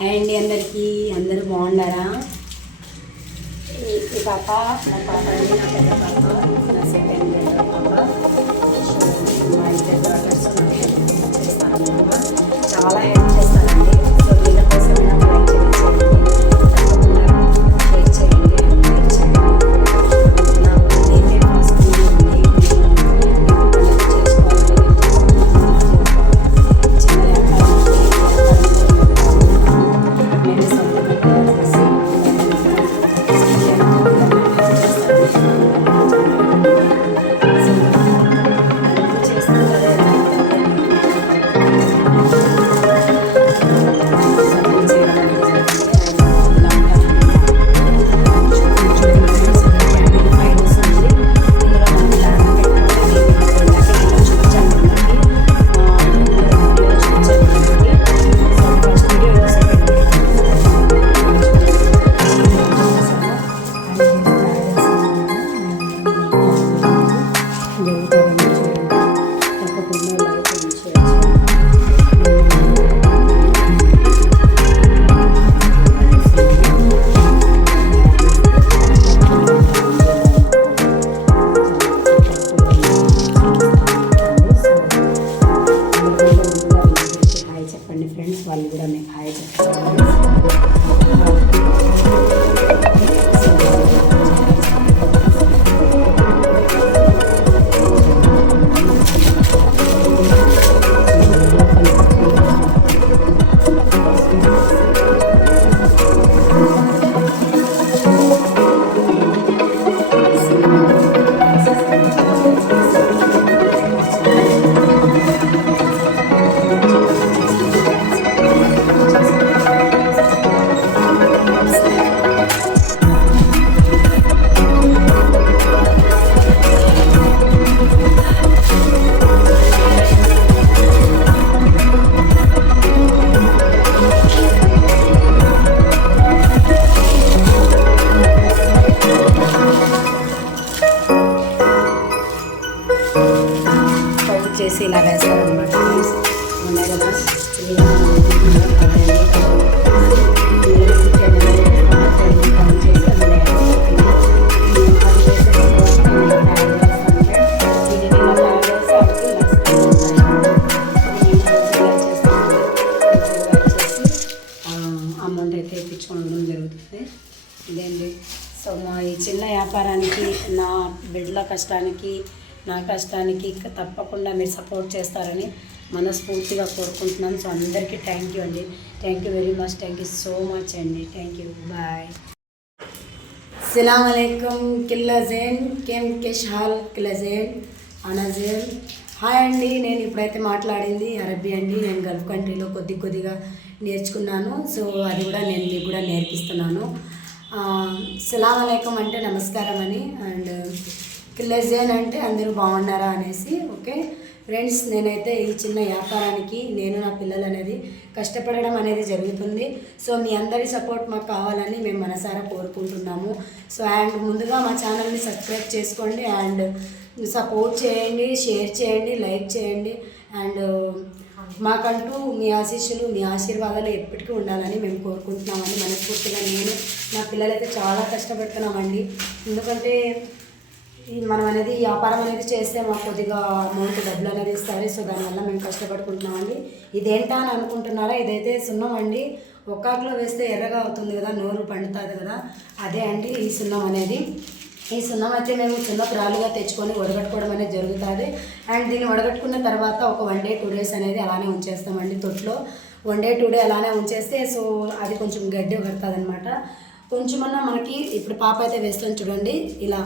Hi అండి అందరికీ. అందరూ బాగున్నారా? ఈ పాప నా పాప అండి, నా పెద్ద పాప, నా సెకండ్ పాప. మా ఇద్దరు డాటర్స్ నాకు హెల్ప్ చేస్తారన్నమాట. చాలా హెల్ప్ చేస్తారండి. సో వీళ్ళ కోసం లైక్ చేయండి, తప్పకుండా షేర్ చేయండి, లైక్ చేయండి. నాకు ఏమేమి వస్తుంది ఉంది ఫ్రెండ్స్. వాళ్ళు కూడా మీకు హాయ్ చెప్తారు. చేసి ఇలా వేస్తారనమాట. ఉన్నాయి కదా అమౌంట్ అయితే ఇప్పించుకోవడం జరుగుతుంది. ఇదేంటి సో మా ఈ చిన్న వ్యాపారానికి, నా బిడ్డల కష్టానికి, నా కష్టానికి తప్పకుండా మీరు సపోర్ట్ చేస్తారని మనస్ఫూర్తిగా కోరుకుంటున్నాను. సో అందరికీ థ్యాంక్ యూ అండి. Thank you very much. Thank you so much అండి. Thank you. బాయ్. అస్సలాముఅలైకుం. కిల్లజేన్ కేమ్ కేషాల్ కిల్లజేన్ అనజేన్. హాయ్ అండి. నేను ఇప్పుడైతే మాట్లాడింది అరబీ అండి. నేను గల్ఫ్ కంట్రీలో కొద్దిగా నేర్చుకున్నాను. సో అది కూడా నేను మీకు కూడా నేర్పిస్తున్నాను. అస్సలాముఅలైకుం అంటే నమస్కారం అని, అండ్ కిల్లజేన్ అంటే అందరూ బాగున్నారా అనేసి. ఓకే ఫ్రెండ్స్, నేనైతే ఈ చిన్న వ్యాపారానికి నేను నా పిల్లలు అనేది కష్టపడడం అనేది జరుగుతుంది. సో మీ అందరి సపోర్ట్ మాకు కావాలని మేము మనసారా కోరుకుంటున్నాము. సో అండ్ ముందుగా మా ఛానల్ని సబ్స్క్రైబ్ చేసుకోండి, అండ్ సపోర్ట్ చేయండి, షేర్ చేయండి, లైక్ చేయండి. అండ్ మాకంటూ మీ ఆశీస్సులు, మీ ఆశీర్వాదాలు ఎప్పటికీ ఉండాలని మేము కోరుకుంటున్నామండి మనస్ఫూర్తిగా. నేను నా పిల్లలైతే చాలా కష్టపడుతున్నామండి. ఎందుకంటే మనం అనేది వ్యాపారం అనేది చేస్తే మాకు కొద్దిగా అమౌంట్ డబ్బులు అనేది ఇస్తారు. సో దానివల్ల మేము కష్టపడుకుంటున్నామండి. ఇదేంటా అని అనుకుంటున్నారా? ఇదైతే సున్నం అండి. ఒక్కాకులో వేస్తే ఎర్రగా అవుతుంది కదా, నోరు పండుతుంది కదా, అదే అండి ఈ సున్నం అనేది. ఈ సున్నం అయితే మేము సున్నపు రాళ్ళుగా తెచ్చుకొని వడగట్టుకోవడం అనేది జరుగుతుంది. అండ్ దీన్ని వడగట్టుకున్న తర్వాత ఒక 1 day 2 days అనేది అలానే ఉంచేస్తామండి తొట్లో. 1 day 2 day అలానే ఉంచేస్తే సో అది కొంచెం గడ్డి పడుతుంది అనమాట. కొంచెమన్నా మనకి ఇప్పుడు పాప అయితే వేస్తుంది చూడండి, ఇలా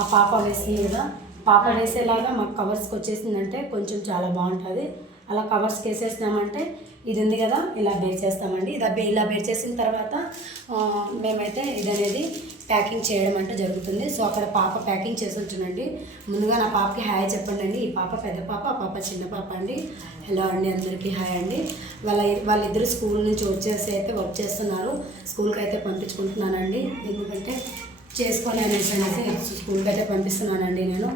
ఆ పాప వేస్తుంది కదా, పాప వేసేలాగా మాకు కవర్స్కి వచ్చేసిందంటే కొంచెం చాలా బాగుంటుంది. అలా కవర్స్కి వేసేసినామంటే ఇది ఉంది కదా, ఇలా బేర్ చేస్తామండి. ఇలా బేర్ చేసిన తర్వాత మేమైతే ఇది అనేది ప్యాకింగ్ చేయడం అంటే జరుగుతుంది. సో అక్కడ పాప ప్యాకింగ్ చేసి ఉంచునండి. ముందుగా నా పాపకి హాయ్ చెప్పండి అండి. ఈ పాప పెద్ద పాప, ఆ పాప చిన్న పాప అండి. హలో అండి అందరికీ హాయ్ అండి. వాళ్ళిద్దరు స్కూల్ నుంచి వచ్చేసి అయితే వర్క్ చేస్తున్నారు. స్కూల్కి అయితే పంపించుకుంటున్నానండి, ఎందుకంటే చేసుకొని అనేసి స్కూల్కి అయితే పంపిస్తున్నానండి నేను.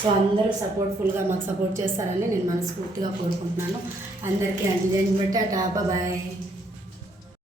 సో అందరూ సపోర్ట్ఫుల్గా మాకు సపోర్ట్ చేస్తారని నేను మనస్ఫూర్తిగా కోరుకుంటున్నాను. అందరికీ అంజన్ బట్టి టాపా బాయ్.